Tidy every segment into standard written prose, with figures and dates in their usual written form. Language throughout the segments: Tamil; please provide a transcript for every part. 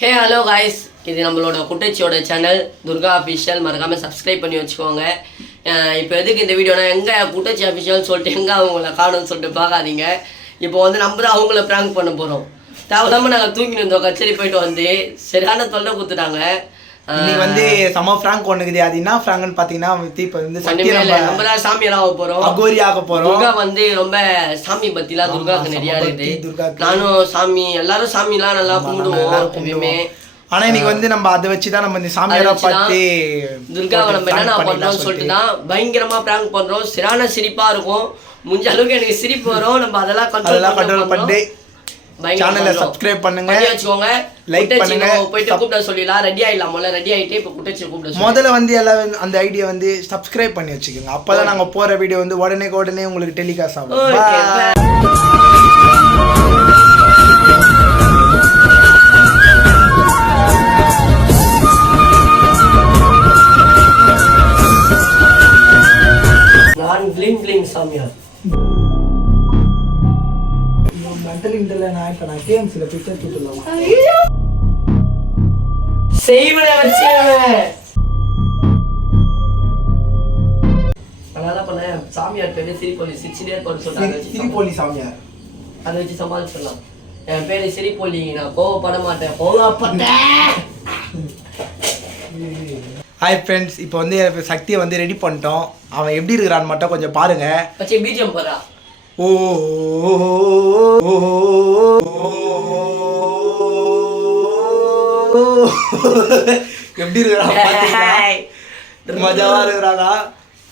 ஹே ஹலோ காய்ஸ், இது நம்மளோட குட்டச்சியோட சேனல் துர்கா அஃபிஷியல். மறக்காமல் சப்ஸ்கிரைப் பண்ணி வச்சுக்கோங்க. இப்போ எதுக்கு இந்த வீடியோனா, எங்கே குட்டச்சி அஃபிஷியல்னு சொல்லிட்டு எங்கே அவங்கள காணும்னு சொல்லிட்டு பார்க்காதீங்க. இப்போ வந்து நம்ம தான் அவங்கள ப்ராங்க் பண்ண போகிறோம். தேவையில்லாமல் நாங்கள் தூங்கிட்டு இருந்தோம். கச்சேரி போயிட்டு வந்து சரியான தொல்லை கொடுத்துட்டாங்க. இன்னைக்கு வந்து சம ஃப்ராங்க் ஒண்ணுக்குது. அது என்ன ஃப்ராங்க்னு பாத்தீங்கன்னா இப்போ வந்து நம்ம தான் சாமியெல்லாம் ஆக போறோம், அகோரி ஆக போறோம். துர்கா வந்து ரொம்ப சாமி பத்திலாம் துர்காக்கு நிறையா இருக்குது. நானும் சாமி, எல்லாரும் சாமிலாம் நல்லா கும்பிடுவோம் எப்பயுமே. ஆனா இன்னைக்கு வந்து நம்ம அதை வச்சுதான் நம்ம இந்த சாமியெல்லாம் பார்த்து துர்காவை நம்ம என்னென்ன பண்றோம்னு சொல்லிட்டு தான் பயங்கரமா பிராங்க் பண்றோம். சரியான சிரிப்பா இருக்கும். முடிஞ்ச அளவுக்கு எனக்கு சிரிப்பு வரும். நம்ம அதெல்லாம் கண்ட்ரோல் பண்ணி சேனலை சப்ஸ்கிரைப் பண்ணுங்க, வச்சுக்கோங்க, லைக் பண்ணுங்க. போயிட்டு கூப்பிட சொல்லிடலாம். ரெடி ஆயிடலாம். ரெடி ஆயிட்டு இப்போ குட்டச்சி கூப்பிட முதல்ல வந்து எல்லாம் அந்த ஐடியா வந்து சப்ஸ்கிரைப் பண்ணி வச்சுக்கோங்க. அப்பதான் நாங்க போற வீடியோ வந்து உடனே உங்களுக்கு டெலிகாஸ்ட் ஆகும். நான் க்ளிங் க்ளிங் சாமியார். நான் கேம்ஸ்ல பிக்சர் போட்டுலாம் செய்வன வச்சு அதனால பண்ண சாமியார் பேரு சிரிப்பொலி. சிரிச்சினே போட சொல்றாங்க. சிரிப்பொலி சாமியார் அதை வச்சு சமாளிச்சிடலாம். என் பேரு சிரிப்பொலி. நான் கோவப்பட மாட்டேன். கோவப்பட்டேன். ஹாய் ஃப்ரெண்ட்ஸ், இப்போ வந்து சக்தியை வந்து ரெடி பண்ணிட்டோம். அவன் எப்படி இருக்கிறான்னு மட்டும் கொஞ்சம் பாருங்க. வச்சு பிஜிஎம் போறா. ஓ எப்படி இருக்கிறான், மஜாவா இருக்கிறானா?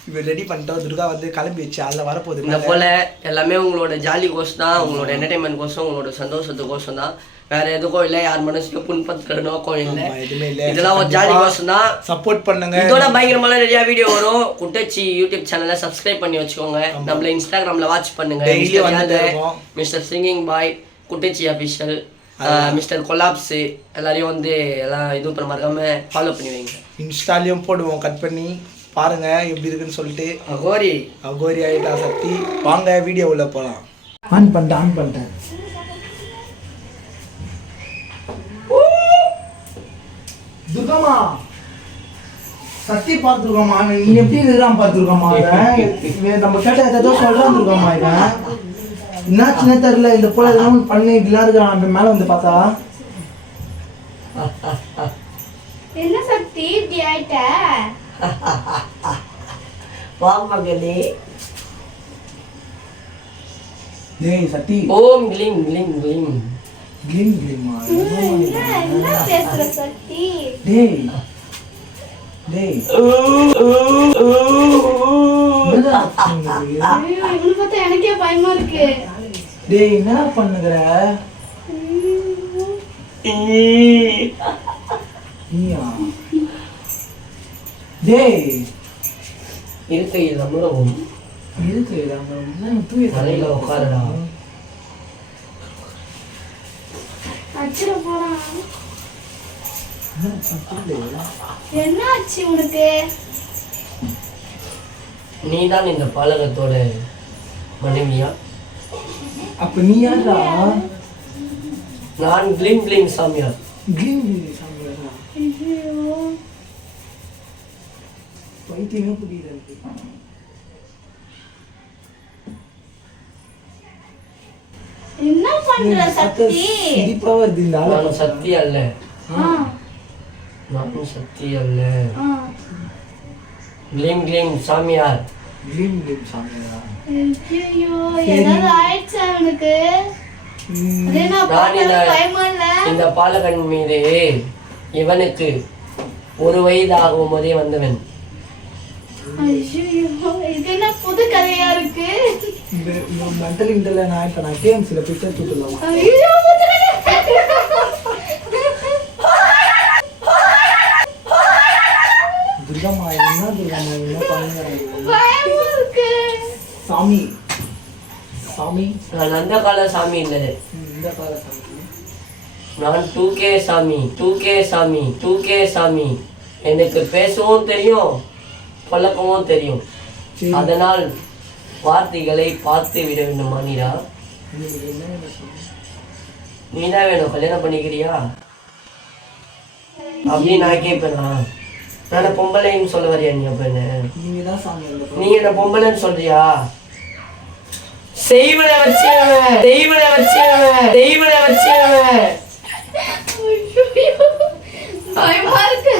இப்போ ரெடி பண்ணிட்டோம். துர்கா வந்து கிளம்பி வச்சு அதில் வரப்போகுது. இந்த போல எல்லாமே உங்களோட ஜாலி கோஷம் தான், உங்களோட என்டர்டைன்மெண்ட் கோசம், உங்களோட சந்தோஷத்துக்கோசம் தான். வேற எதுக்கும் இல்லை. யார் மனசுக்கு புண்படுத்துற நோக்கம் இல்லை, எதுவுமே இல்லை. இதெல்லாம் ஒரு ஜாலி கோஷம் தான். சப்போர்ட் பண்ணுங்க. இதோட பயங்கரமான நிறைய வீடியோ வரும். குட்டச்சி யூடியூப் சேனலை சப்ஸ்கிரைப் பண்ணி வச்சுக்கோங்க. நம்மள இன்ஸ்டாகிராம்ல வாட்ச் பண்ணுங்க. மிஸ்டர் சிங்கிங் பாய், குட்டச்சி அஃபிஷியல், மிஸ்டர் கொலாப்ஸ் எல்லாரையும் வந்து எல்லாம் இதுவும் பண்ண மறக்காம ஃபாலோ பண்ணி வைங்க. இன்ஸ்டாலையும் போடுவோம். கட் பண்ணி பாருங்க எப்படி இருக்குன்னு சொல்லிட்டு. அகோரி ஆயிட்டா சக்தி. வாங்க வீடியோ உள்ள போலாம். ஆன் பண்ணிட்டேன். துர்காமா, சக்தி பார்த்துருக்கோமா? நீ எப்படி இருக்கிறான் பார்த்துருக்கோமா? நம்ம கேட்ட ஏதோ சொல்றான் துர்காமா. இவன் என்னாச்சுன்னே தெரியல. இந்த போல எல்லாம் பண்ணி இப்படிலாம் இருக்கிறான். மேல வந்து பார்த்தா என்ன சக்தி இப்படி ஆயிட்ட? வாமகளே. டேய் சக்தி. ஓம் க்ளிங் க்ளிங் க்ளிங் க்ளிங் க்ளிங். என்ன பேசுற சக்தி? டேய் இவனை பார்த்தா எனக்கே பயமா இருக்கு. டேய் என்ன பண்ணுகிற? டேய் இருக்கையில் அமரவும். தலையில உட்காருடா. அச்சுற போறான். என்ன ஆச்சு உனக்கு? நீதான் இந்த பாலகத்தோட மனைவியா? அப்ப நீ யாரா? நான் க்ளிங் க்ளிங் சாமியார். பைத்தியமே புரியுது. என்ன பண்ற சக்தி? சிரிப்பா வருது. இந்த நான் சக்தி அல்ல. நான் சக்தி அல்ல. க்ளிங் க்ளிங் சாமியார். ஐயோ, ஏதாவது ஆயிடுச்சா அவனுக்கு? இந்த பாலகன் மீது இவனுக்கு 1 வயது ஆகும் போதே வந்தவன். இது என்ன புது கதையா இருக்கு? நான் கேம்ஸ்ல பிக்சர் போட்டுலாம். துர்காமா என்ன பண்ணுங்க? சாமி நான் அந்த கால சாமி இல்லை. இந்த கால சாமி. நான் 2K சாமி. 2K சாமி. எனக்கு பேசவும் தெரியும், பழக்கமும் தெரியும். அதனால் வார்த்தைகளை பார்த்து விட வேண்டுமா? நீதான் வேணும். கல்யாணம் பண்ணிக்கிறியா? அப்படி நான் கேட்பேனா? நான் பொம்பளைன்னு சொல்ல வரியா நீ? அப்ப என்ன நீங்க தான் சாமி அந்த நீ என்ன பொம்பளைன்னு சொல்றியா? செய்வன வச்சேன் செய்வன வச்சேன் செய்வன வச்சேன். பயமா இருக்கு.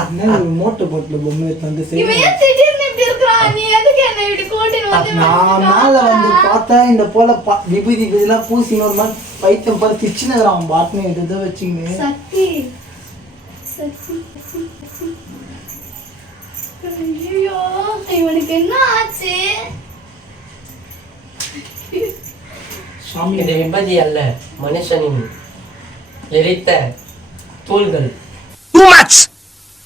என்ன மோட்டை போட்டுல பொம்மை வந்து இவன் ஏன் திடீர்னு இப்படி இருக்கிறான்? நீ எதுக்கு என்ன இப்படி கூட்டிட்டு வந்து நான் மேல வந்து பார்த்தா இந்த போல விபூதி இதெல்லாம் பூசி ஒரு மாதிரி பைத்தியம் பார்த்து திச்சுனுறான் பாட்டுன்னு எதை வச்சுங்க. சக்தி சக்தி ஐயோ இவனுக்கு என்ன ஆச்சு? சாமி இது விபதி அல்ல, மனுஷனின் எரித்த தூள்கள். Too much!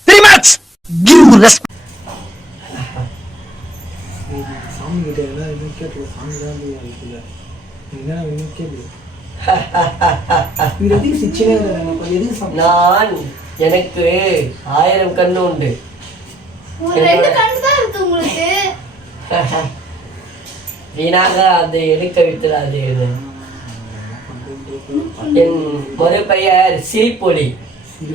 Very much! Give me respect! சாமி கிட்ட எல்லாம் இன்னும் கேட்கல. சாமி தான் இருக்குல்ல என்ன இன்னும் கேட்கல. இது எதுக்கு சிச்சனே எதுக்கு சாமி? நான் எனக்கு 1000 கண்ணு உண்டு. ஒரு 2 கண்ணு தான் இருக்கு உங்களுக்கு. வீணாக அதை எடுக்க விட்டுறாது. என் மறுபெயர் சிரிப்பொலி.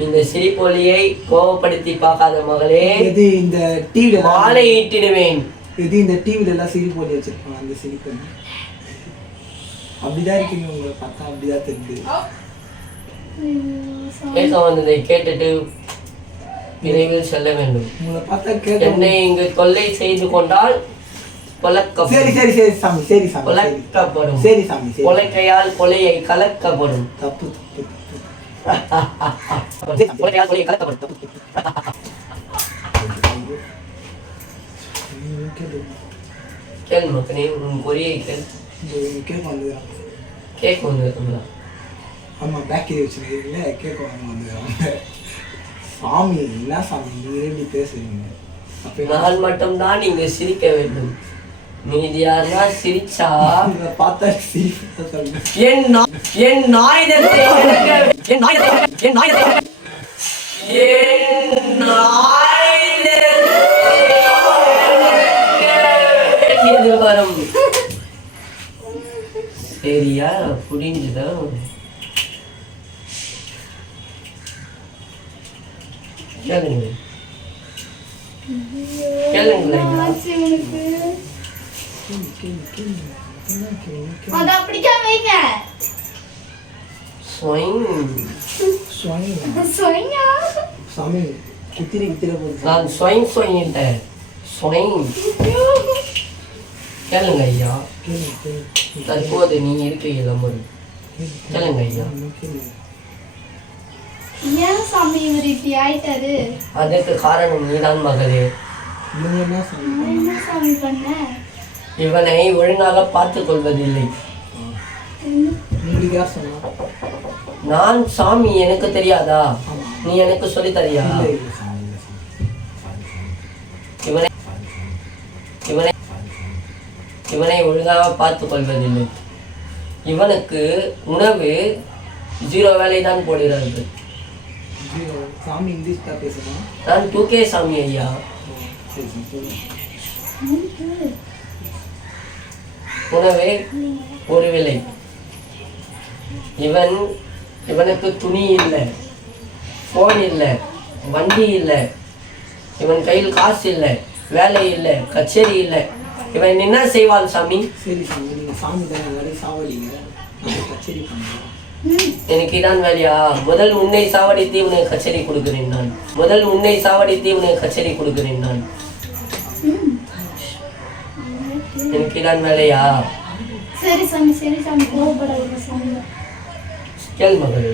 இந்த சிரிப்பொலியை கோபப்படுத்தி பார்க்காத மகளே, எது இந்த டிவில மாலை ஈட்டிடுவேன். எது இந்த டிவில எல்லாம் சிரிப்பு போட்டு வச்சிருப்பாங்க அந்த சிரிப்பு அப்படிதான் இருக்கீங்க. உங்களை பார்த்தா அப்படிதான் தெரியுது. பேச வந்ததை கேட்டுட்டு விரைவில் செல்ல வேண்டும். உங்களை பார்த்தா கேட்க என்னை இங்கு தொல்லை செய்து கொண்டால் சரி சரி சரி சாமி சரி சாமி கொலைக்கப்படும். சரி சாமி சரி. கொலைக்கையால் கொலையை கலக்கப்படும். தப்பு தப்பு கொலைக்கையால் கொலையை கலக்கப்படும். கேள் மக்கனே, உன் பொறியை கேள். கேட்க வந்துடுறான். கேக் வந்து ஆமா பேக்கரி வச்சுருக்கீங்களே கேட்க வந்துடுறாங்க. சாமி என்ன சாமி நீங்களே இப்படி பேசுறீங்க? அப்ப நான் மட்டும்தான் இங்கு சிரிக்க வேண்டும். மீதி யாருன்னா சிரிச்சா இதை பார்த்தா சிரிப்பு சொல்றேன். என் நாயுதத்தை எடுக்க- என் நாயுதத்தை- என் நாயுதத்தை- என் நாயுதத்தை எடுக்க வேண்டியது வரும். சரியா? புரிஞ்சுதா? கேளுங்க கேளுங்களேன். ஆச்சு இவனுக்கு. அத அப்படிக்காம வைங்க. ஸ்வைங். சுவாமி சொய்யா. சாமி கித்திரி கித்திர போகுது. நான் ஸ்வைங் ஸ்வைங்கிட்டேன். ஸ்வைங். கேளுங்க ஐயா. கேளு, கேளு. தற்போது நீ இருக்கீங்க போது கேளுங்க ஐயா. ஏன் சாமி இவர் இப்படி ஆயிட்டாரு? அதற்கு காரணம் நீதான் மகளே. நீங்க என்ன சாமி? நான் என்ன சாமி பண்ணேன்? இவனை ஒழுங்காக பார்த்துக் கொள்வதில்லை. உங்களுக்கு யார் சொன்னா? நான் சாமி, எனக்கு தெரியாதா? ஆமா. நீ எனக்கு சொல்லி தரியா? இல்லை இல்லை சாமி இல்லை சாமி. இவனை இவனை இவனை ஒழுங்காக பார்த்துக் கொள்வதில்லை. இவனுக்கு உணவு 0 வேலை தான் போடுகிறார்கள். சாமி இங்கிலீஷ் தான் பேசணும். நான் 2K சாமி ஐயா. சரி சரி. உணவே ஒரு விலை. இவனுக்கு துணி இல்லை, ஃபோன் இல்லை, வண்டி இல்லை, இவன் கையில் காசு இல்லை, வேலை இல்லை, கச்சேரி இல்லை. இவன் என்ன செய்வான் சாமி? சரி சாமி நீங்கள் சாமி தான் எல்லாரையும் சாவடிங்க. நான் கச்சேரி பண்ணுறேன். எனக்கு இதான் வேலையா? முதல் உன்னை சாவடித்து இவனுக்கு கச்சேரி கொடுக்கிறேன் நான். முதல் உன்னை சாவடித்து இவனுக்கு கச்சேரி கொடுக்கிறேன் நான். எனக்கு இதான் வேலையா? சரி சாமி கோபப்படாதீங்க சாமி. கேள் மகளே,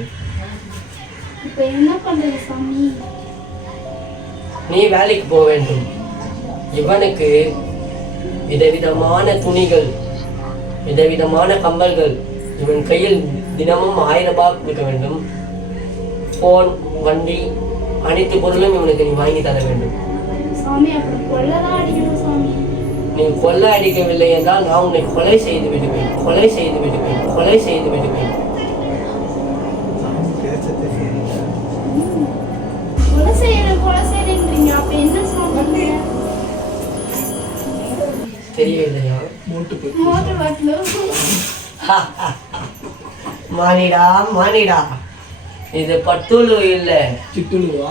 இப்ப என்ன பண்றது சாமி? நீ வேலைக்கு போக வேண்டும். இவனுக்கு விதவிதமான துணிகள், விதவிதமான கம்பல்கள், இவன் கையில் தினமும் 1000 ரூபாய் கொடுக்க வேண்டும். ஃபோன், வண்டி, அனைத்து பொருளும் இவனுக்கு நீ வாங்கி தர வேண்டும். சாமி அப்படி கொள்ளதான் அடிக்கணும் சாமி. நீ கொலை அடிக்கவில்லை என்றால் நான் உன்னை கொலை செய்து விடுவேன். கொலை செய்து விடுவேன். கொலை செய்து விடுவேன். சாமி பேசத்தை சரியில்லை. கொலை செய்யறேன்றீங்க. அப்ப என்ன சாமி? தெரியவில்லையா? மூட்டு போய் மோட்டர் வாட்டல மானிடா மானிடா, இது பட்டுலு இல்லை, சிட்டுலுவா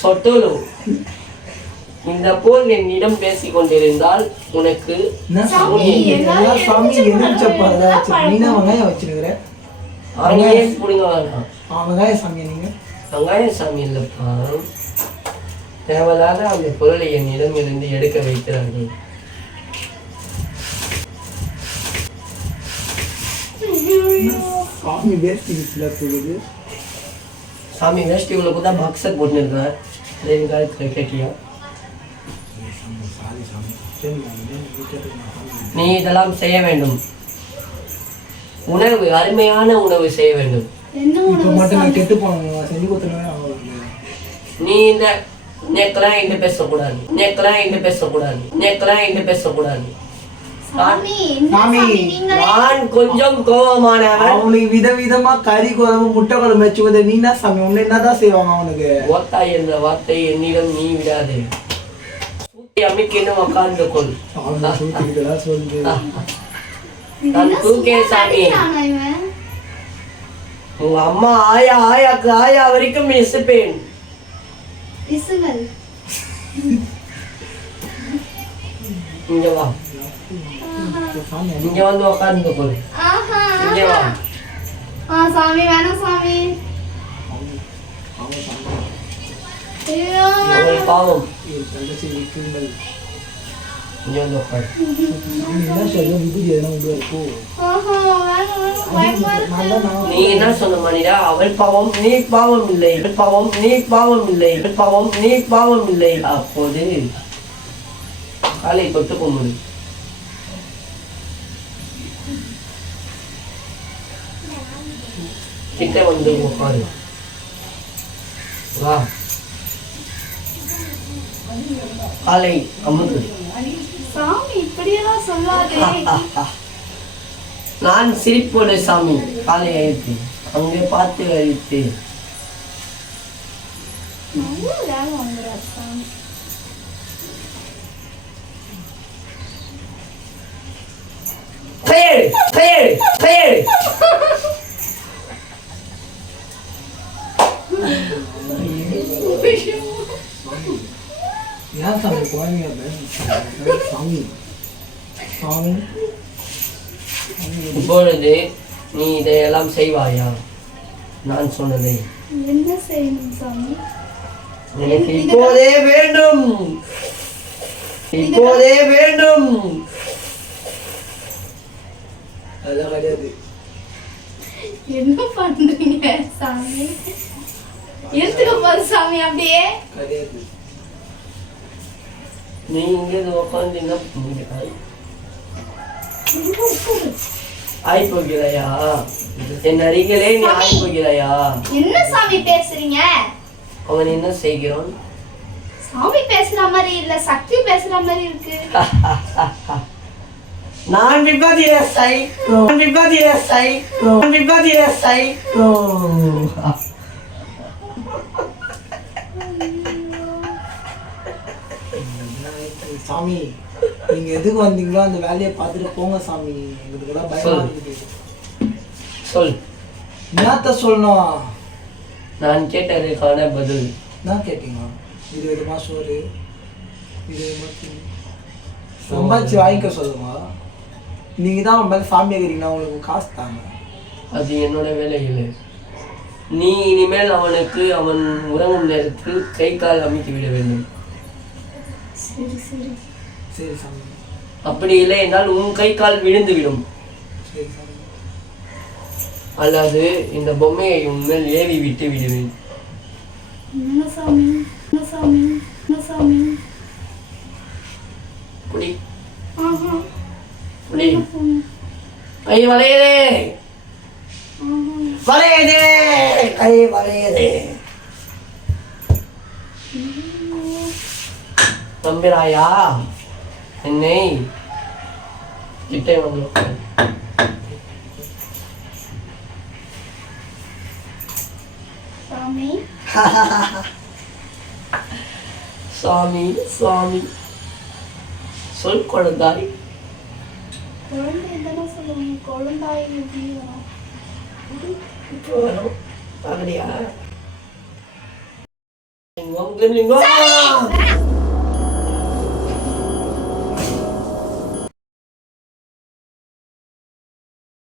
சொட்டுலு. இந்த போல் என்னிடம் பேசிக் கொண்டிருந்தால் உனக்கு என்ன சாமி எல்லாம் சாமி எலுமிச்சப்பழம் வச்சு நீனா வெங்காயம் வச்சிருக்கிற அவனையே பிடிங்க வேணாம். வெங்காய சாமியா நீங்க வெங்காய சாமி இல்லைப்பா, தேவையில்லாத அந்த பொருளை என்னிடம் இருந்து எடுக்க வைக்கிறார்கள். சாமி வேஸ்டி வீட்டுல போகுது. சாமி வேஷ்டி உள்ள கூட பாக்ஸர் போட்டுன்னு இருக்கிறேன். அதே காலத்தில் கேட்டியா? நீ இதெல்லாம் செய்ய வேண்டும். உணவு, அருமையான உணவு செய்ய வேண்டும். என்ன இப்ப உணவு மட்டும் சாமி? நான் கெட்டு போனேன் செஞ்சு கொடுத்துருவேன். நீ இந்த நேக்கெல்லாம் எங்க பேசக்கூடாது, நேக்கெல்லாம் எங்க பேசக்கூடாது, நேக்கெல்லாம் எங்க பேசக்கூடாது. சாமி, என்ன சாமி, சாமி நீங்களே? நான் கொஞ்சம் கோபமானவன். அவனுக்கு விதவிதமா கறி குழம்பு முட்டை குழம்பு வச்சு கொடுத்த நீ என்ன சாமி உன்னை என்னதான் செய்வாங்க அவனுக்கு? ஓத்தாய் என்ற வார்த்தை என்னிடம் நீ விடாதே. சூட்டை அமைக்கணும், உட்கார்ந்து கொள். அவனை சூத்திக்கிட்டதா சொல்லு. இது நான் என்ன தூக்கேன் சும்மா சாமி. நடிக்கிறானா இவன்? உங்க அம்மா ஆயா, ஆயாக்கு ஆயா வரைக்கும் இசுப்பேன். இசுங்கள். இங்க வா, சாமி இங்க வந்து உட்கார்ந்து கொள். ஆஹா, இங்க வா. ஆஹா. சாமி வேணாம் சாமி. ஐயோ, அவள் பாவம். தங்கச்சி விற்குங்கள். இங்க வந்து உட்கார். என்ன சொல்ல விபூதி எதனா உண்டு இருக்கும். ஆஹா, வேணாம், வேணாம், பயமா இருக்கு. நீ என்ன சொன்ன மணிடா? அவள் பாவம், நீ பாவம் இல்லை. அவள் பாவம், நீ பாவம் இல்லை. அவள் பாவம், நீ பாவம் இல்லை. அப்போது காலை தொட்டு கொண்டு கிட்ட வந்து உட்காரு. வா, காலை அமுது. சாமி இப்படியெல்லாம் சொல்லாதே. நான் சிரிப்போடு சாமி. காலை அழித்து அங்கே பார்த்து அழித்து. நல்லா வேலை வாங்குறாரு சாமி. கையெடு, கையெடு, கையெடு. ஏன் சாமி குழந்தைங்க சாமி சாமி இப்பொழுது நீ இதையெல்லாம் செய்வாயா? நான் சொன்னதை என்ன செய்யணும் சாமி? எனக்கு இப்போதே வேண்டும், இப்போதே வேண்டும். அதெல்லாம் கிடையாது. என்ன பண்றீங்க சாமி? எடுத்துக்க போது சாமி அப்படியே. கிடையாது. நீ இங்கே உட்காந்து ஆய் போகிறாயா? என் அருகிலே நீ ஆய் போகிறாயா? என்ன சாமி பேசுறீங்க? அவன் என்ன செய்கிறான்? சாமி பேசுற மாதிரி இல்ல, சக்தி பேசுற மாதிரி இருக்கு. நான் விபதிரசை, நான் விபதிரசை, நான் விபதிரசை. சாமி நீங்க எதுக்கு வந்தீங்களோ அந்த வேலையை பார்த்துட்டு போங்க சாமி. எங்களுக்கு எல்லாம் பயமா இருக்குது. சொல். என்னத்த சொல்லணும்? நான் கேட்டதுக்கான பதில். என்ன கேட்டீங்க? 20 மாசம் சோறு 20 மாசம் சம்பாதிச்சு வாங்கிக்க சொல்லுங்க. நீங்க தான் அவன் மேலே சாமி ஆகிறீங்கன்னா உங்களுக்கு காசு தாங்க. அது என்னோட வேலை இல்லை. நீ இனிமேல் அவனுக்கு அவன் உறங்கும் நேரத்தில் கை கால் அமைத்து விட வேண்டும். சரி சரி சரி சாமி. அப்படி இல்லை என்றால் உன் கை கால் விழுந்து விடும். சரி சாமி. அல்லது இந்த பொம்மையை உன்மேல் ஏவி விட்டு விடுவேன். என்ன சாமி? என்ன சாமி? என்ன சாமி? குடி, ஆஹா. குடி. கை வளையதே, ஆஹா. வளையதே, கை வளையதே. நம்பிராயா என்னை? கிட்டே வந்து உட்காரு. சாமி சாமி, சாமி. சொல் குழந்தாய். குழந்தை தானே சொல்லுவாங்க. குழந்தாய் எப்படி வரும்? இப்போ வரும். பார்க்கலையா லிங்கம் லிங்கம்